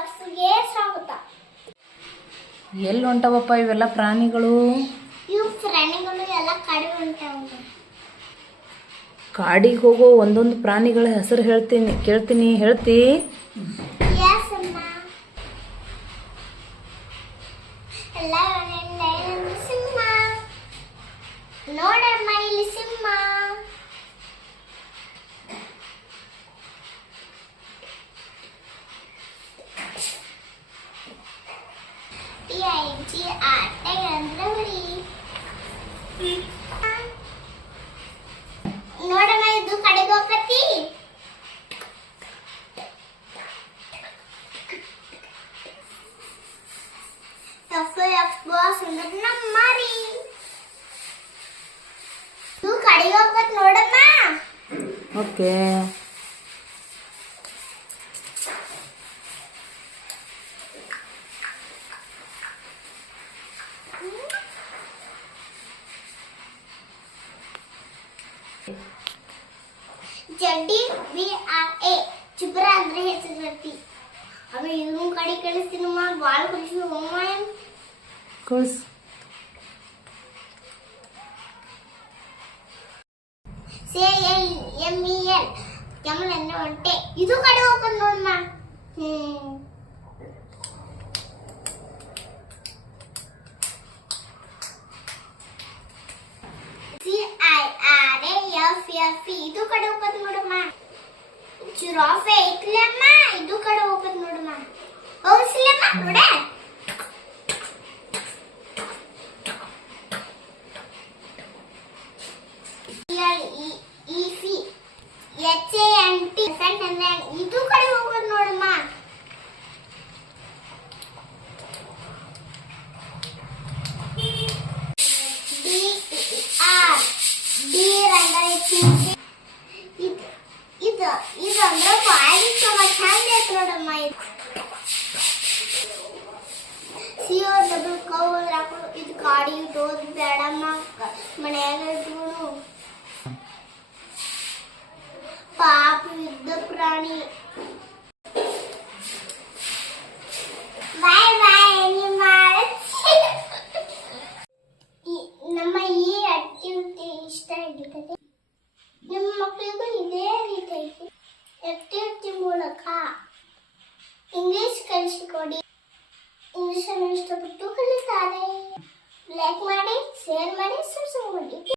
ಸ್ವಾಗತ ಎಲ್ಲಿ ಹೊಂಟವಪ್ಪ ಇವೆಲ್ಲ ಪ್ರಾಣಿಗಳು? ಇವು ಪ್ರಾಣಿಗಳು ಎಲ್ಲ ಕಡಿಮೆ ಉಂಟಾವು ಕಾಡಿಗೆ ಹೋಗೋ ಒಂದೊಂದು ಪ್ರಾಣಿಗಳ ಹೆಸರು ಹೇಳ್ತೀನಿ ಕೇಳ್ತೀನಿ ಹೇಳ್ತಿ. ಎಲ್ಲ ಈ ಅಜ್ಜಿ ಆಟೆ ಅಂದ್ರೆ ಬರೀ ನೋಡಮ್ಮ ಇದು ಕಡೆಗೆ ಹೋಗತಿ ಯಪ್ಪ ಯಪ್ಪ ಸುಂದರ ನಮ್ಮ ಮಾರಿ ಇದು ಕಡೆಗೆ ಹೋಗತ್ ನೋಡಮ್ಮ ಓಕೆ ಜಡ್ಡಿ ವಿ ಆರ್ ಎ ಚಿಬ್ರ ಅಂದ್ರೆ ಹೆಸರು ಅವ ಇವ್ನು ಕಡೆ ಕಳಿಸ್ತೀನಮ್ಮ ಬಾಳ ಖುಷಿ ಹೋಮ ಕಳ್ಸ್ C L M E L ಕೆಮ್ಮಲ್ ಅಂದ್ರೆ ಹೊಂಟೆ ಇದು ಕಡೆ ಹೋಗೋದು ನೋಡಮ್ಮ ಹ್ಮ್ ಎಫ್ ಎಫ್ ಇದು ಕಡೆ ಹೋಗೋದು ನೋಡಮ್ಮ ಜಿರಾಫೆ ಐತ್ಲಮ್ಮ ಇದು ಕಡೆ ಹೋಗೋದು ನೋಡಮ್ಮ ಹೋಗಿಸ್ಲಮ್ಮ ನೋಡ E C H A N T ಅಂದ್ರೆ ಇದು ಕಡೆ ನೋಡಮ್ಮ ಇದು ಸಿಯೋ ಡಬಲ್ ಕೌ ಹಾಕೊಂಡು ಇದು ಗಾಡಿ ಇಟ್ಟೋದು ಬೇಡಮ್ಮ ಮನ್ಯಾಗ ಇಟ್ಕೊಂಡು ಪಾಪ ಯುದ್ಧ ಪ್ರಾಣಿ ಇಂಗ್ಲಿಷ್ ಅನ್ನು ಇಷ್ಟಪಟ್ಟು ಕಲಿತಾರೆ ಲೈಕ್ ಮಾಡಿ ಶೇರ್ ಮಾಡಿ ಸಬ್ಸ್ಕ್ರೈಬ್ ಮಾಡಿ